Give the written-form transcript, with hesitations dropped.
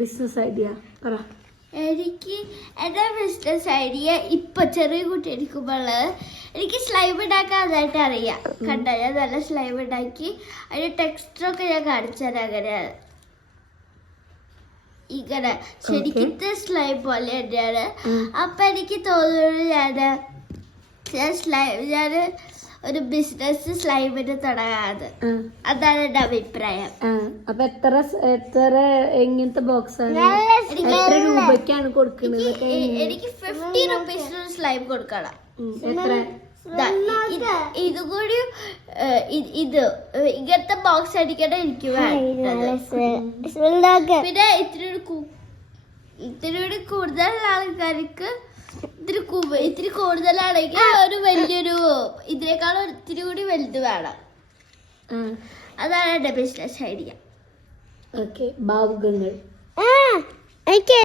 Business idea പറ. എനിക്ക് എൻ്റെ ബിസിനസ് ഐഡിയ ഇപ്പൊ ചെറിയ കുട്ടി എടുക്കുമ്പോൾ എനിക്ക് സ്ലൈം ഉണ്ടാക്കാൻ അതായിട്ട് അറിയാം. കണ്ട ഞാൻ നല്ല സ്ലൈം ഉണ്ടാക്കി അതിന്റെ ടെക്സ്റ്ററൊക്കെ ഞാൻ കാണിച്ചു തരാം. അങ്ങനെയാണ് ഇങ്ങനെ ശരിക്കത്തെ സ്ലൈം പോലെ തന്നെയാണ്. അപ്പൊ എനിക്ക് തോന്നുന്നു ഞാൻ ഒരു ബിസിനസ് സ്ലൈമിന് തുടങ്ങാതെ. അതാണ് എന്റെ അഭിപ്രായം. അപ്പൊ എത്ര എങ്ങനത്തെ ബോക്സ് ആണ്, എത്ര രൂപയ്ക്കാണ് കൊടുക്കുന്നത്? എനിക്ക് 50 rupees സ്ലൈം കൊടുക്കണം. ഇതുകൂടി ഇത് ഇങ്ങനത്തെ ബോക്സ് അടിക്കണം എനിക്ക് വേണ്ടത്. പിന്നെ ഇത്തിരി കൂടുതൽ ആൾക്കാർക്ക് ഇത്തിരി കൂടുതലാണെങ്കിൽ ഒരു വലിയൊരു ഇതിനേക്കാളും ഇത്തിരി കൂടി വലുത് വേണം. അതാണ് എന്റെ ബിസിനസ് ഐഡിയ. ഓക്കെ, ഭാവുകങ്ങൾ.